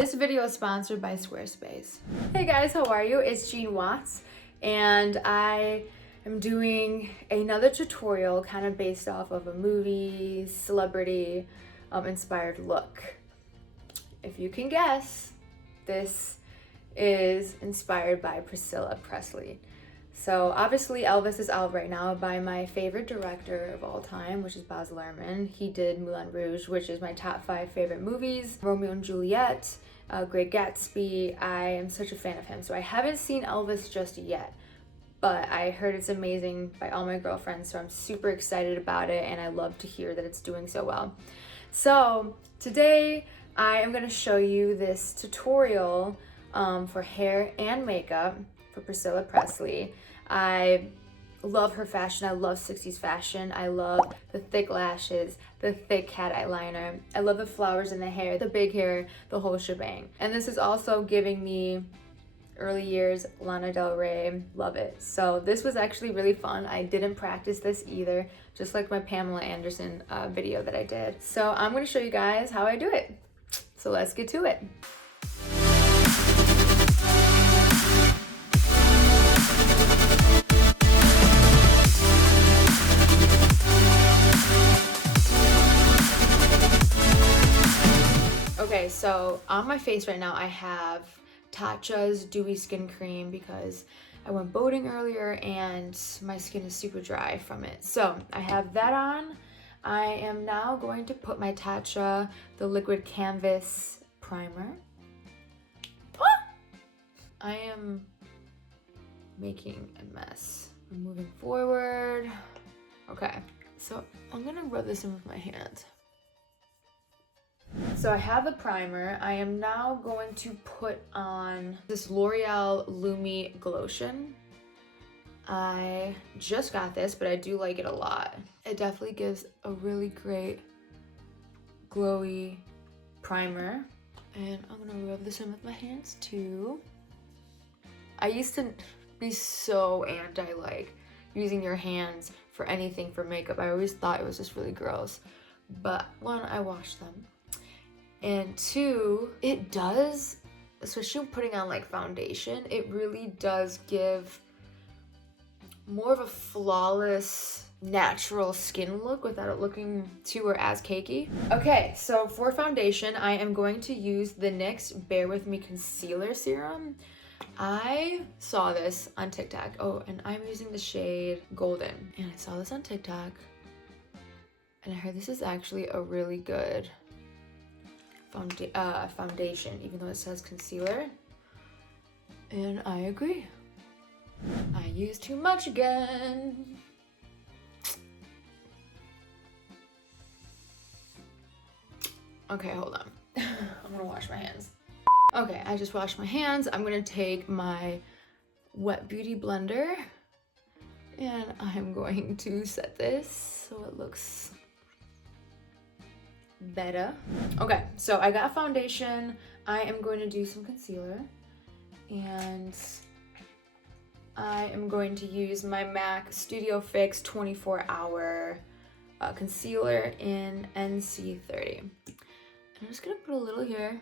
This video is sponsored by Squarespace. Hey guys, how are you? It's Jean Watts, and I am doing another tutorial kind of based off of a movie, celebrity inspired look. If you can guess, this is inspired by Priscilla Presley. So obviously Elvis is out right now by my favorite director of all time, which is Baz Luhrmann. He did Moulin Rouge, which is my top 5 favorite movies. Romeo and Juliet, Great Gatsby. I am such a fan of him. So I haven't seen Elvis just yet, but I heard it's amazing by all my girlfriends. So I'm super excited about it, and I love to hear that it's doing so well. So today I am going to show you this tutorial for hair and makeup for Priscilla Presley. I love her fashion. I love 60s fashion. I love the thick lashes, the thick cat eyeliner. I love the flowers in the hair, the big hair, the whole shebang. And this is also giving me early years Lana Del Rey. Love it. So this was actually really fun. I didn't practice this either, just like my Pamela Anderson video that I did. So I'm going to show you guys how I do it. So let's get to it. Okay, so on my face right now I have Tatcha's Dewy Skin Cream because I went boating earlier and my skin is super dry from it. So I have that on. I am now going to put my Tatcha, the Liquid Canvas Primer. I am making a mess. I'm moving forward. Okay, so I'm gonna rub this in with my hands. So I have the primer. I am now going to put on this L'Oreal Lumi Glotion. I just got this, but I do like it a lot. It definitely gives a really great glowy primer. And I'm gonna rub this in with my hands too. I used to be so anti like using your hands for anything for makeup. I always thought it was just really gross. But one, I wash them. And two, it does, especially when putting on like foundation, it really does give more of a flawless, natural skin look without it looking too or as cakey. Okay, so for foundation, I am going to use the NYX Bare With Me Concealer Serum. I saw this on TikTok. Oh, and I'm using the shade Golden. And I saw this on TikTok, and I heard this is actually a really good foundation, even though it says concealer, and I agree. I used too much again. Okay, hold on. I'm gonna wash my hands. Okay, I just washed my hands. I'm gonna take my Wet Beauty blender and I'm going to set this so it looks better. Okay, so I got foundation. I am going to do some concealer, and I am going to use my MAC Studio Fix 24-hour concealer in NC30. And I'm just gonna put a little here,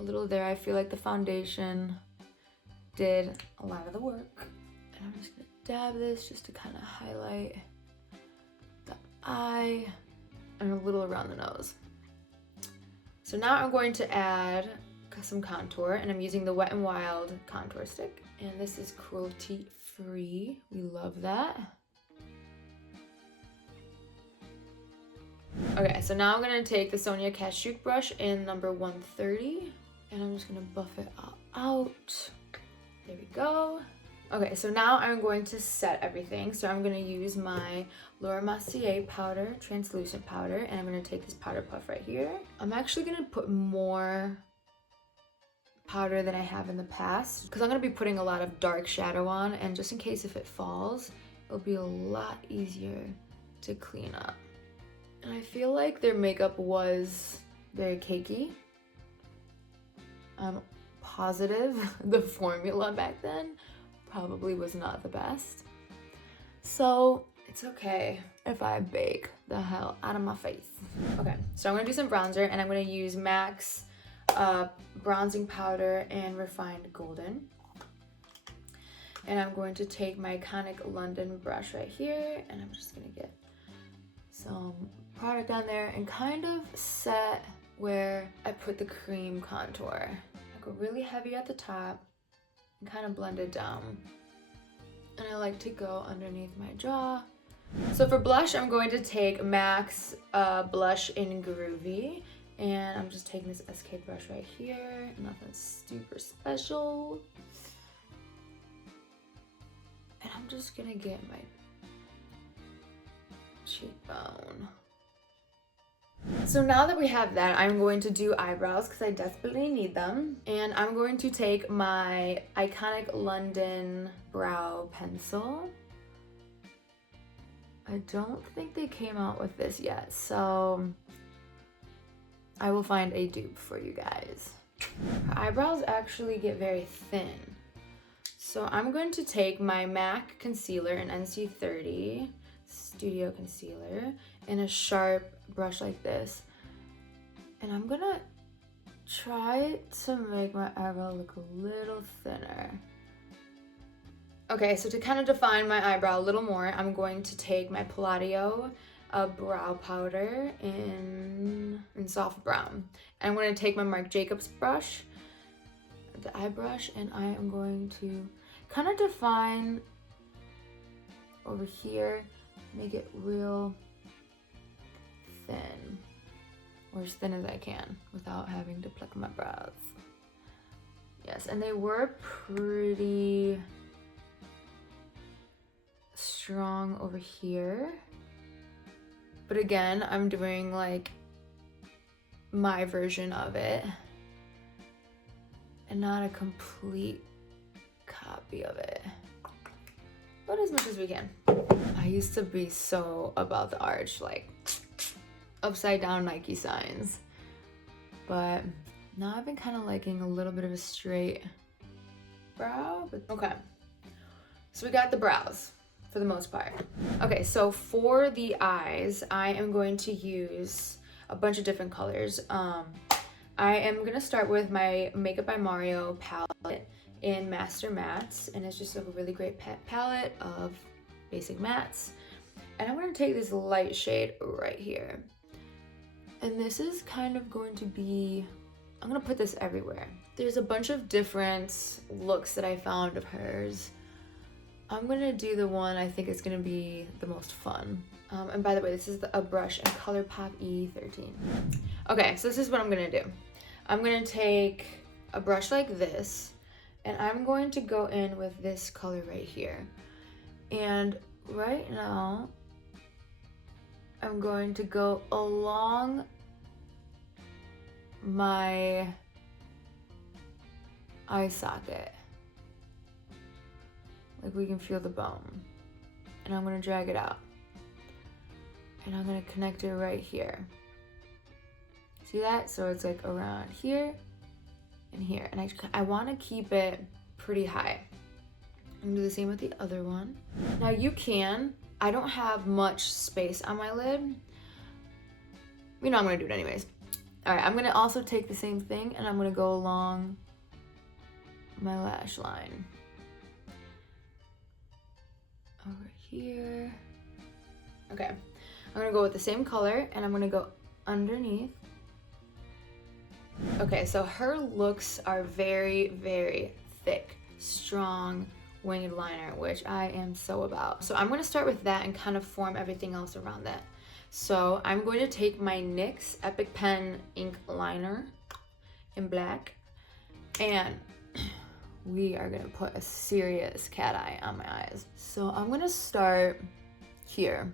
a little there. I feel like the foundation did a lot of the work. And I'm just gonna dab this just to kind of highlight the eye and a little around the nose. So now I'm going to add some contour, and I'm using the Wet n Wild contour stick, and this is cruelty free. We love that. Okay, so now I'm gonna take the Sonia Kashuk brush in number 130, and I'm just gonna buff it all out. There we go. Okay, so now I'm going to set everything. So I'm gonna use my Laura Mercier powder, translucent powder, and I'm gonna take this powder puff right here. I'm actually gonna put more powder than I have in the past because I'm gonna be putting a lot of dark shadow on, and just in case if it falls, it'll be a lot easier to clean up. And I feel like their makeup was very cakey. I'm positive the formula back then probably was not the best. So it's okay if I bake the hell out of my face. Okay, so I'm gonna do some bronzer, and I'm gonna use MAC's bronzing powder and refined golden. And I'm going to take my iconic London brush right here, and I'm just gonna get some product on there and kind of set where I put the cream contour. I go really heavy at the top and kind of blend it down. And I like to go underneath my jaw. So for blush, I'm going to take MAC's Blush in Groovy. And I'm just taking this SK brush right here. Nothing super special. And I'm just gonna get my cheekbone. So now that we have that, I'm going to do eyebrows because I desperately need them. And I'm going to take my iconic London brow pencil. I don't think they came out with this yet, so I will find a dupe for you guys. Her eyebrows actually get very thin. So I'm going to take my MAC concealer in NC30 Studio Concealer in a sharp brush like this. And I'm gonna try to make my eyebrow look a little thinner. Okay, so to kind of define my eyebrow a little more, I'm going to take my Palladio brow powder in soft brown. And I'm going to take my Marc Jacobs brush, the eye brush, and I am going to kind of define over here, make it real thin, or as thin as I can without having to pluck my brows. Yes, and they were pretty strong over here. But again, I'm doing like my version of it and not a complete copy of it, but as much as we can. I used to be so about the arch, like upside down Nike signs, but now I've been kind of liking a little bit of a straight brow. But okay, so we got the brows for the most part. Okay, so for the eyes, I am going to use a bunch of different colors. I am gonna start with my Makeup by Mario palette in Master Mattes, and it's just a really great palette of basic mattes. And I'm gonna take this light shade right here. And this is kind of going to be, I'm gonna put this everywhere. There's a bunch of different looks that I found of hers. I'm gonna do the one I think is gonna be the most fun. And by the way, this is a brush in ColourPop E13. Okay, so this is what I'm gonna do. I'm gonna take a brush like this, and I'm going to go in with this color right here. And right now, I'm going to go along my eye socket. Like we can feel the bone. And I'm gonna drag it out. And I'm gonna connect it right here. See that? So it's like around here and here. And I wanna keep it pretty high. I'm gonna do the same with the other one. Now you can, I don't have much space on my lid. You know I'm gonna do it anyways. All right, I'm gonna also take the same thing and I'm gonna go along my lash line. Over here. Okay, I'm gonna go with the same color and I'm gonna go underneath. Okay, so her looks are very, very thick, strong winged liner, which I am so about. So I'm gonna start with that and kind of form everything else around that. So I'm going to take my NYX Epic Pen ink liner in black, and we are gonna put a serious cat eye on my eyes. So I'm gonna start here.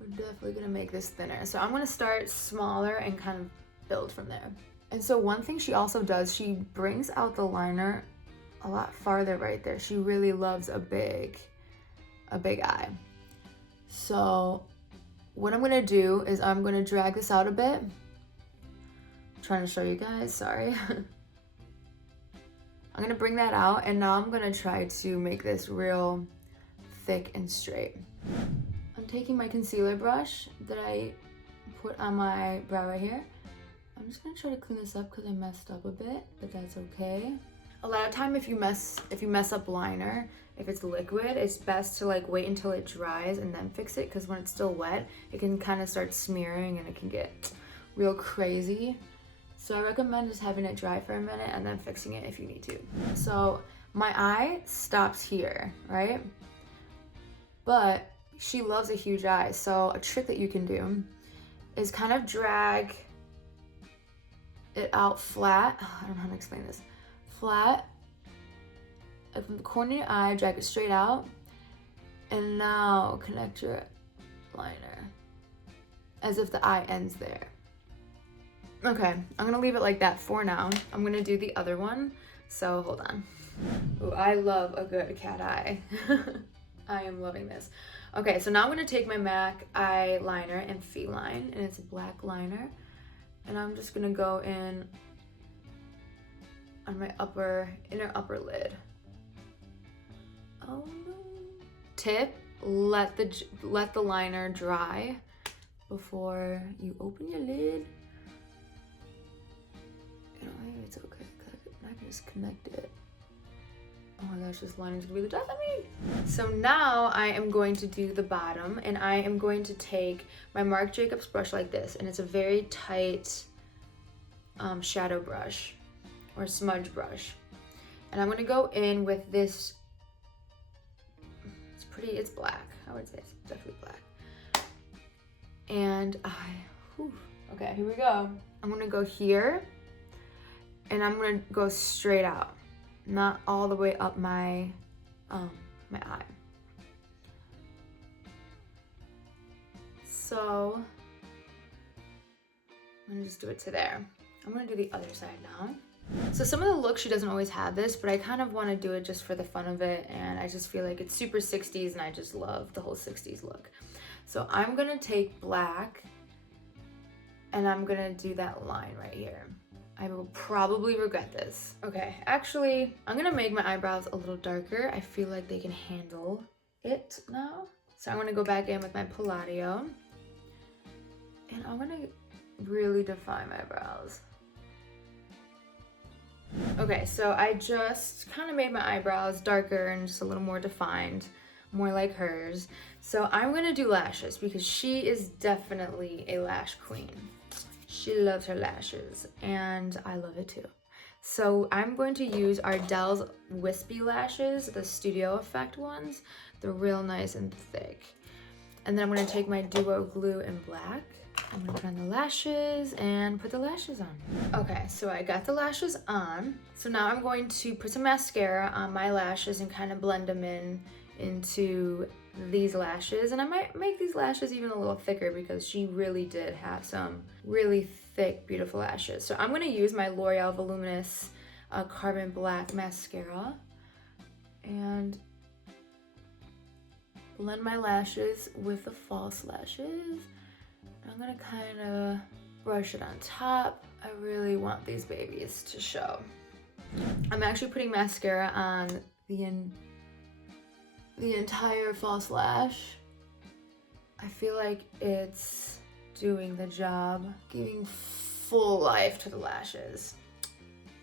We're definitely gonna make this thinner. So I'm gonna start smaller and kind of build from there. And so one thing she also does, she brings out the liner a lot farther right there. She really loves a big eye. So what I'm gonna do is I'm gonna drag this out a bit. Trying to show you guys, sorry. I'm gonna bring that out, and now I'm gonna try to make this real thick and straight. I'm taking my concealer brush that I put on my brow right here. I'm just gonna try to clean this up because I messed up a bit, but that's okay. A lot of time if you mess up liner, if it's liquid, it's best to like wait until it dries and then fix it, because when it's still wet, it can kind of start smearing and it can get real crazy. So I recommend just having it dry for a minute and then fixing it if you need to. So my eye stops here, right? But she loves a huge eye, so a trick that you can do is kind of drag it out flat. I don't know how to explain this. Flat, like from the corner of your eye, drag it straight out, and now connect your liner as if the eye ends there. Okay, I'm gonna leave it like that for now. I'm gonna do the other one, so hold on. Ooh, I love a good cat eye. I am loving this. Okay, so now I'm gonna take my MAC eyeliner in Feline, and it's a black liner, and I'm just gonna go in on my inner upper lid. Oh no. Tip, let the liner dry before you open your lid. You know, maybe it's okay, I can just connect it. Oh my gosh, this liner's gonna be the death of me. So now I am going to do the bottom, and I am going to take my Marc Jacobs brush like this, and it's a very tight shadow brush or smudge brush. And I'm gonna go in with this, it's black. I would say it's definitely black. And okay, here we go. I'm gonna go here, and I'm gonna go straight out, not all the way up my eye. So I'm gonna just do it to there. I'm gonna do the other side now. So some of the looks, she doesn't always have this, but I kind of want to do it just for the fun of it, and I just feel like it's super 60s, and I just love the whole 60s look. So I'm gonna take black, and I'm gonna do that line right here. I will probably regret this. Okay, actually, I'm gonna make my eyebrows a little darker. I feel like they can handle it now. So I'm gonna go back in with my Palladio, and I'm gonna really define my brows. Okay, so I just kind of made my eyebrows darker and just a little more defined, more like hers. So I'm gonna do lashes because she is definitely a lash queen. She loves her lashes, and I love it too. So I'm going to use Ardell's Wispy Lashes, the Studio Effect ones. They're real nice and thick. And then I'm gonna take my Duo Glue in black. I'm gonna put on the lashes and put the lashes on. Okay, so I got the lashes on. So now I'm going to put some mascara on my lashes and kind of blend them into these lashes. And I might make these lashes even a little thicker because she really did have some really thick, beautiful lashes. So I'm gonna use my L'Oreal Voluminous Carbon Black Mascara and blend my lashes with the false lashes. I'm gonna kind of brush it on top. I really want these babies to show. I'm actually putting mascara on the entire false lash. I feel like it's doing the job, giving full life to the lashes.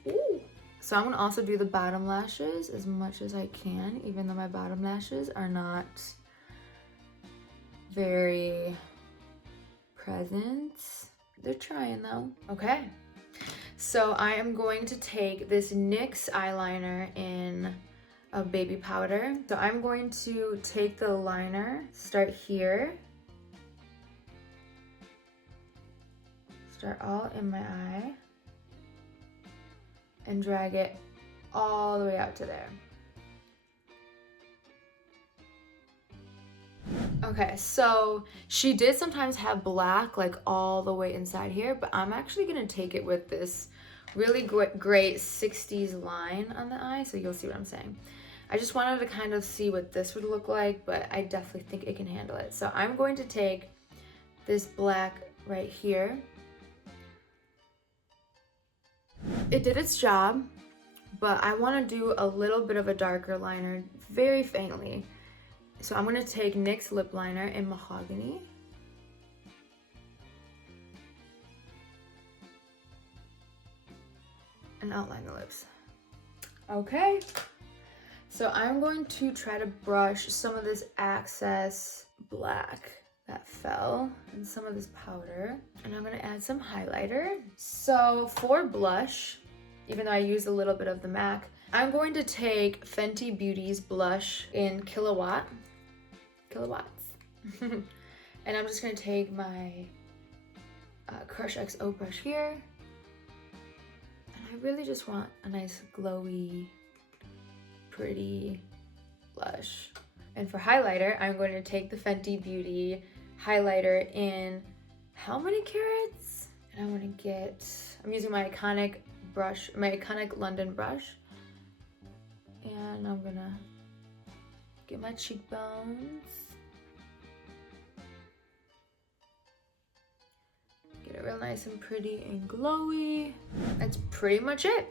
Ooh. So I'm gonna also do the bottom lashes as much as I can, even though my bottom lashes are not very present. They're trying though. Okay, so I am going to take this NYX eyeliner in a baby powder. So I'm going to take the liner, start here, start all in my eye, and drag it all the way out to there. Okay, so she did sometimes have black like all the way inside here, but I'm actually gonna take it with this really great 60s line on the eye, so you'll see what I'm saying. I just wanted to kind of see what this would look like, but I definitely think it can handle it. So I'm going to take this black right here. It did its job, but I want to do a little bit of a darker liner very faintly. So I'm going to take NYX lip liner in Mahogany. and outline the lips. Okay, so I'm going to try to brush some of this excess black that fell and some of this powder, and I'm gonna add some highlighter. So for blush, even though I used a little bit of the MAC, I'm going to take Fenty Beauty's blush in kilowatts. And I'm just gonna take my Crush XO brush here, and I really just want a nice glowy, pretty blush. And for highlighter, I'm going to take the Fenty Beauty highlighter in how many carats? And I'm using my iconic brush, my iconic London brush, and I'm gonna get my cheekbones. Get it real nice and pretty and glowy. That's pretty much it.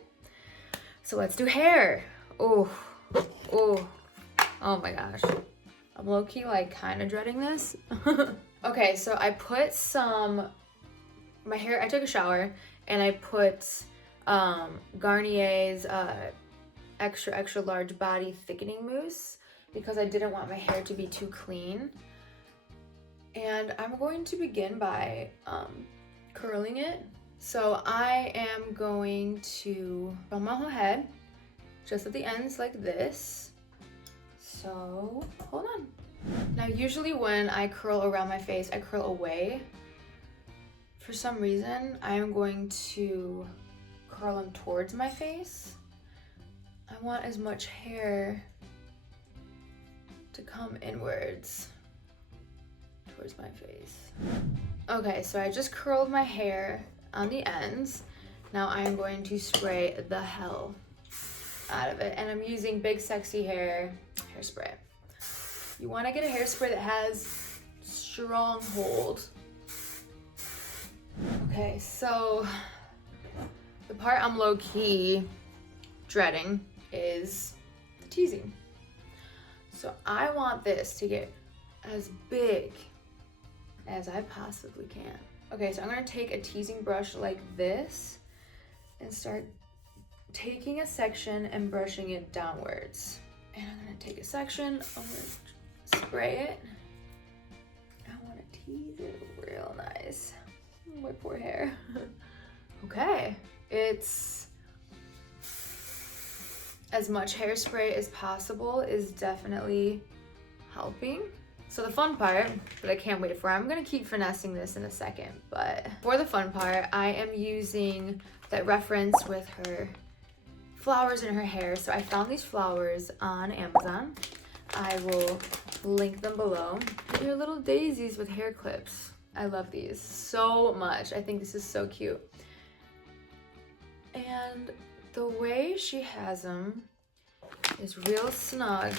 So let's do hair. Oh my gosh. I'm low-key like kind of dreading this. Okay, so I put my hair, I took a shower and I put Garnier's extra large body thickening mousse because I didn't want my hair to be too clean. And I'm going to begin by curling it. So I am going to curl my whole head just at the ends like this. So hold on. Now usually when I curl around my face, I curl away. For some reason, I am going to curl them towards my face. I want as much hair to come inwards towards my face. Okay, so I just curled my hair on the ends. Now I am going to spray the hell out of it, and I'm using Big Sexy hairspray. You want to get a hairspray that has strong hold. Okay, so the part I'm low-key dreading is the teasing. So I want this to get as big as I possibly can. Okay, so I'm gonna take a teasing brush like this and start taking a section and brushing it downwards. And I'm gonna take a section, I'm gonna spray it. I wanna tease it real nice. My poor hair. Okay, it's as much hairspray as possible is definitely helping. So the fun part that I can't wait for, I'm gonna keep finessing this in a second, but for the fun part, I am using that reference with her flowers in her hair. So I found these flowers on Amazon. I will link them below. They're little daisies with hair clips. I love these so much. I think this is so cute. And the way she has them is real snug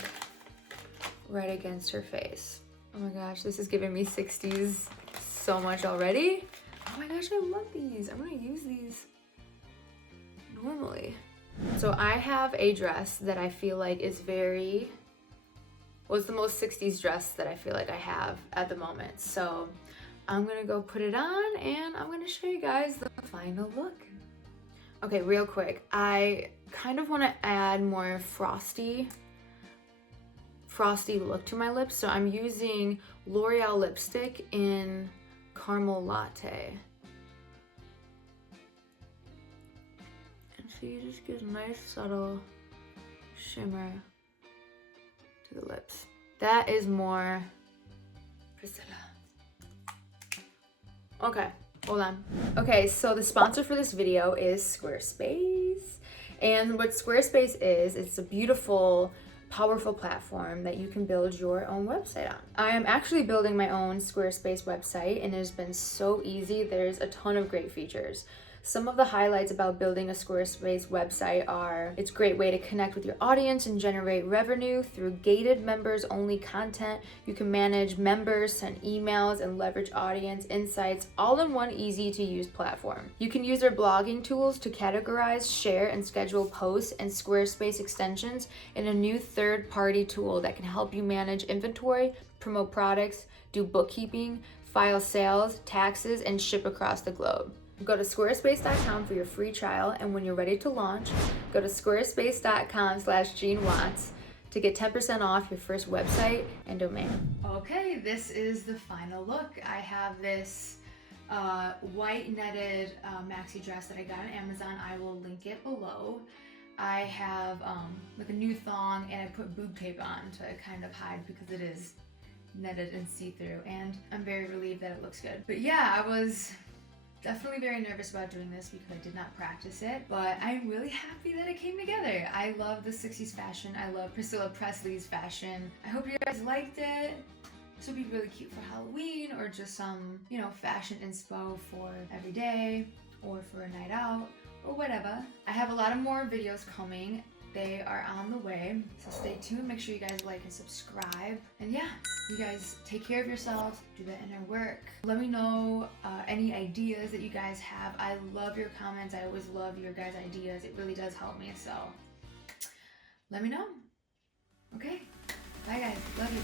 right against her face. Oh my gosh, this is giving me 60s so much already. Oh my gosh, I love these. I'm gonna use these normally. So I have a dress that I feel like is the most 60s dress that I feel like I have at the moment. So I'm gonna go put it on and I'm gonna show you guys the final look. Okay, real quick, I kind of want to add more frosty look to my lips, so I'm using L'Oreal lipstick in Caramel Latte. And so you just get a nice subtle shimmer to the lips. That is more Priscilla. Okay, hold on. Okay, so the sponsor for this video is Squarespace. And what Squarespace is, it's a beautiful, powerful platform that you can build your own website on. I am actually building my own Squarespace website and it has been so easy. There's a ton of great features. Some of the highlights about building a Squarespace website are it's a great way to connect with your audience and generate revenue through gated members only content. You can manage members, send emails, and leverage audience insights all in one easy to use platform. You can use their blogging tools to categorize, share, and schedule posts and Squarespace extensions in a new third-party tool that can help you manage inventory, promote products, do bookkeeping, file sales, taxes, and ship across the globe. Go to squarespace.com for your free trial, and when you're ready to launch, go to squarespace.com/JeanWatts to get 10% off your first website and domain. Okay, this is the final look. I have this white netted maxi dress that I got on Amazon. I will link it below. I have like a new thong, and I put boob tape on to kind of hide because it is netted and see-through, and I'm very relieved that it looks good. But yeah, I was definitely very nervous about doing this because I did not practice it, but I'm really happy that it came together. I love the 60s fashion. I love Priscilla Presley's fashion. I hope you guys liked it. This would be really cute for Halloween, or just some, you know, fashion inspo for every day or for a night out or whatever. I have a lot of more videos coming. They are on the way, so stay tuned. Make sure you guys like and subscribe. And yeah, you guys take care of yourselves, do the inner work. Let me know any ideas that you guys have. I love your comments. I always love your guys' ideas. It really does help me, so let me know. Okay, bye guys, love you.